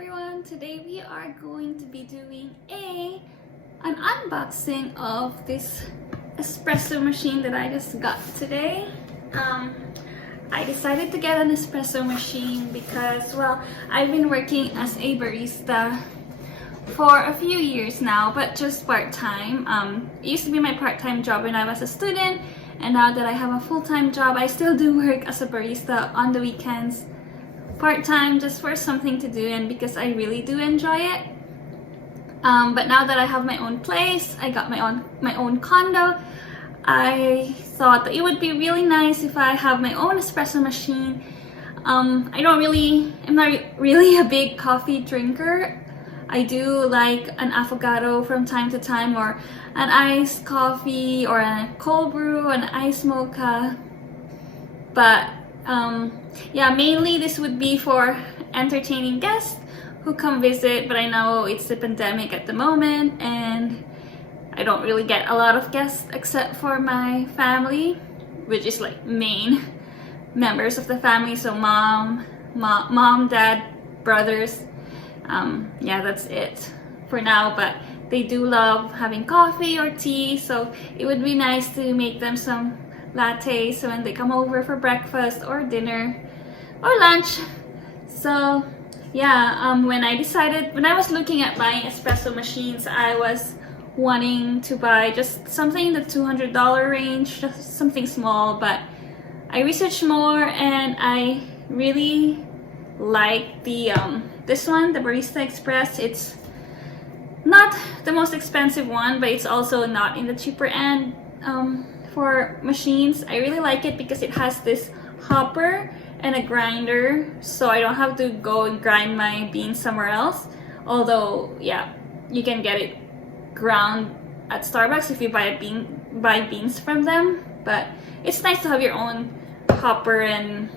everyone! Today we are going to be doing an unboxing of this espresso machine that I just got today. I decided to get an espresso machine because, well, I've been working as a barista for a few years now, but just part-time. It used to be my part-time job when I was a student, and now that I have a full-time job, I still do work as a barista on the weekends, part-time, just for something to do and because I really do enjoy it. But now that I have my own place, I got my own condo, I thought that it would be really nice if I have my own espresso machine. I'm not really a big coffee drinker. I do like an affogato from time to time, or an iced coffee, or a cold brew, an iced mocha. But yeah, mainly this would be for entertaining guests who come visit, but I know it's the pandemic at the moment and I don't really get a lot of guests except for my family, which is like main members of the family, so mom, dad, brothers. Yeah, that's it for now, but they do love having coffee or tea, so it would be nice to make them some lattes so when they come over for breakfast or dinner or lunch. So yeah, when I was looking at buying espresso machines, I was wanting to buy just something in the $200 range, just something small, but I researched more and I really like the this one, the Barista Express. It's not the most expensive one, but it's also not in the cheaper end for machines. I really like it because it has this hopper and a grinder, so I don't have to go and grind my beans somewhere else. Although, yeah, you can get it ground at Starbucks if you buy beans from them. But it's nice to have your own hopper and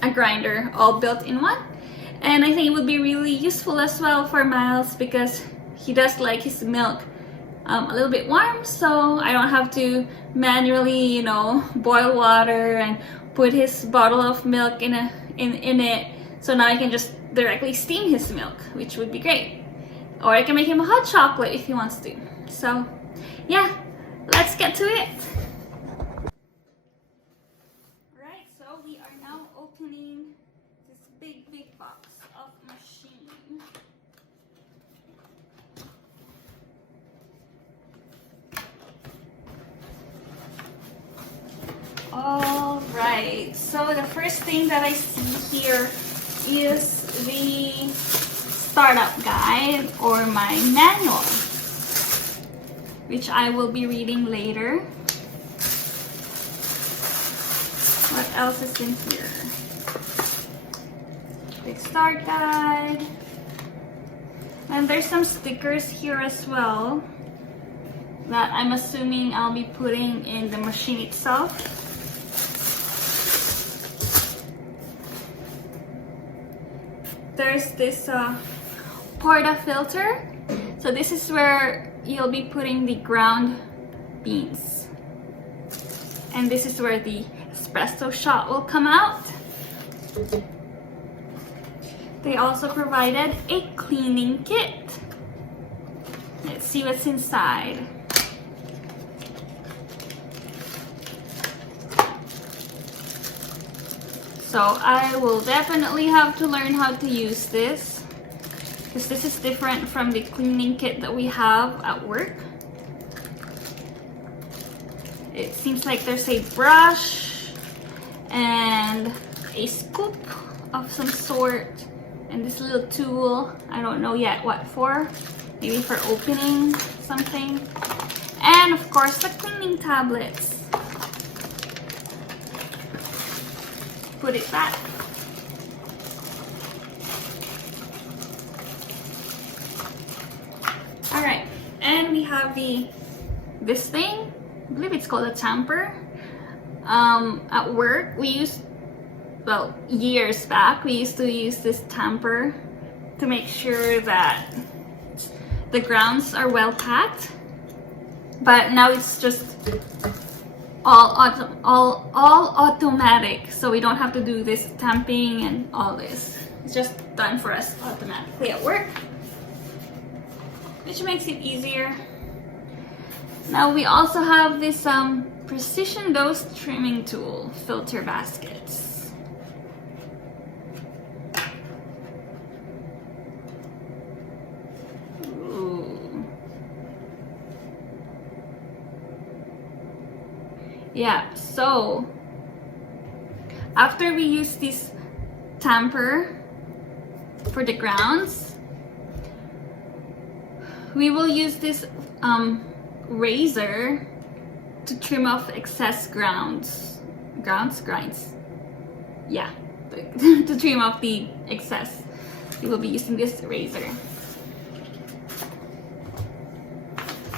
a grinder all built in one. And I think it would be really useful as well for Miles because he does like his milk a little bit warm, so I don't have to manually, boil water and put his bottle of milk in it. So now I can just directly steam his milk, which would be great. Or I can make him a hot chocolate if he wants to. So yeah, let's get to it. Alright, so we are now opening this big box of machine. Alright, so the first thing that I see here is the startup guide, or my manual, which I will be reading later. What else is in here? The start guide. And there's some stickers here as well that I'm assuming I'll be putting in the machine itself. There's this portafilter. So this is where you'll be putting the ground beans. And this is where the espresso shot will come out. They also provided a cleaning kit. Let's see what's inside. So I will definitely have to learn how to use this, because this is different from the cleaning kit that we have at work. It seems like there's a brush and a scoop of some sort, and this little tool, I don't know yet what for, maybe for opening something. And of course the cleaning tablets. Put it back. Alright, and we have this thing, I believe it's called a Tamper. At work we used, well, years back, we used to use this Tamper to make sure that the grounds are well packed, but now it's just all automatic, so we don't have to do this tamping and all this. It's just done for us automatically at work, which makes it easier. Now we also have this precision dose trimming tool, filter baskets. Ooh. Yeah, so after we use this tamper for the grounds, we will use this razor to trim off excess grinds. Yeah, to trim off the excess. We will be using this razor.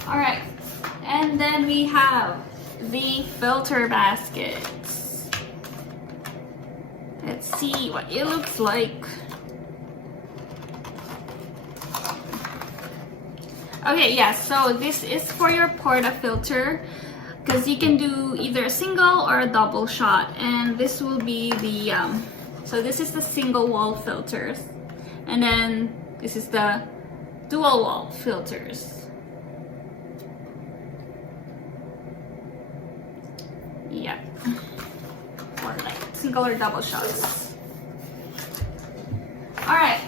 All right, and then we have the filter baskets. Let's see what it looks like. Okay, yeah, so this is for your portafilter, because you can do either a single or a double shot, and this will be the so this is the single wall filters, and then this is the dual wall filters. Yeah, or like single or double shots. All right.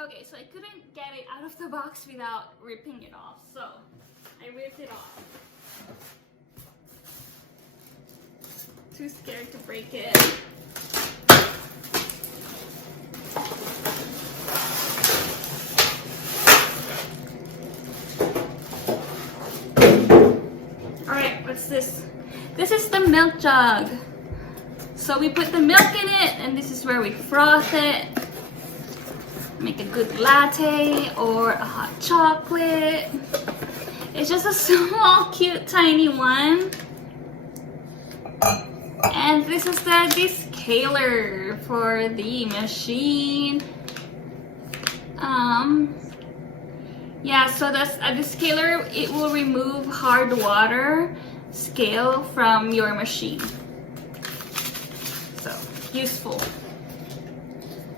Okay, so I couldn't get it out of the box without ripping it off, so I ripped it off. Too scared to break it. Alright, what's this? This is the milk jug. So we put the milk in it, and this is where we froth it. Make a good latte or a hot chocolate. It's just a small, cute, tiny one. And this is the descaler for the machine. Yeah, so that's a descaler. It will remove hard water scale from your machine. So useful.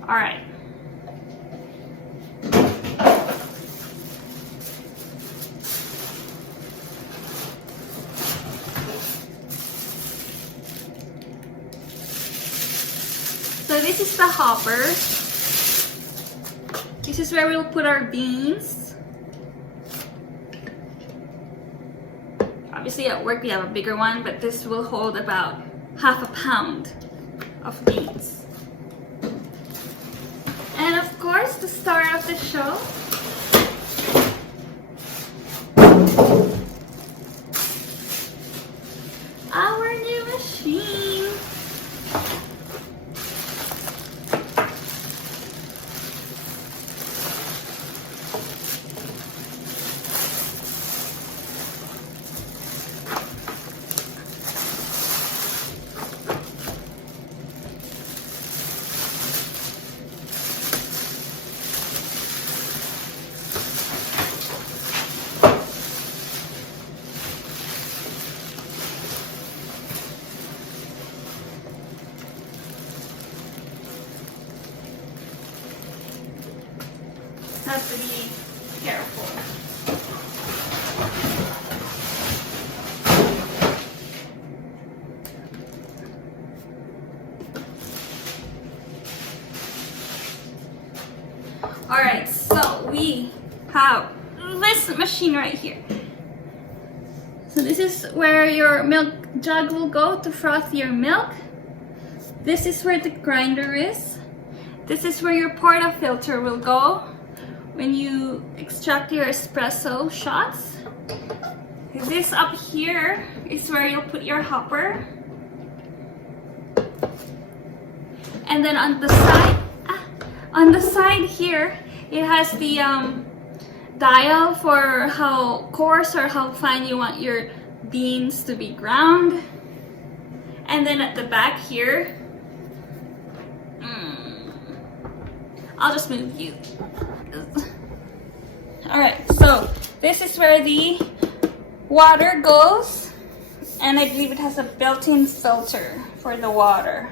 All right. So this is the hopper. This is where we'll put our beans. Obviously at work we have a bigger one, but this will hold about half a pound of beans. And of course, the star of the show, our new machine. Have to be careful. Alright, so we have this machine right here. So this is where your milk jug will go to froth your milk. This is where the grinder is. This is where your portafilter will go when you extract your espresso shots. This up here is where you'll put your hopper. And then on the side here, it has the dial for how coarse or how fine you want your beans to be ground. And then at the back here, I'll just move you. Alright, so this is where the water goes, And I believe it has a built-in filter for the water.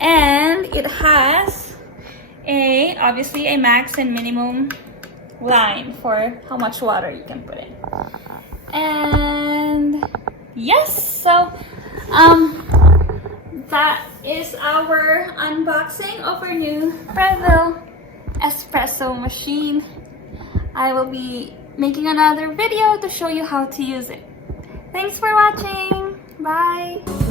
And it has obviously a max and minimum line for how much water you can put in. And yes, so that is our unboxing of our new Breville espresso machine. I will be making another video to show you how to use it. Thanks for watching. Bye.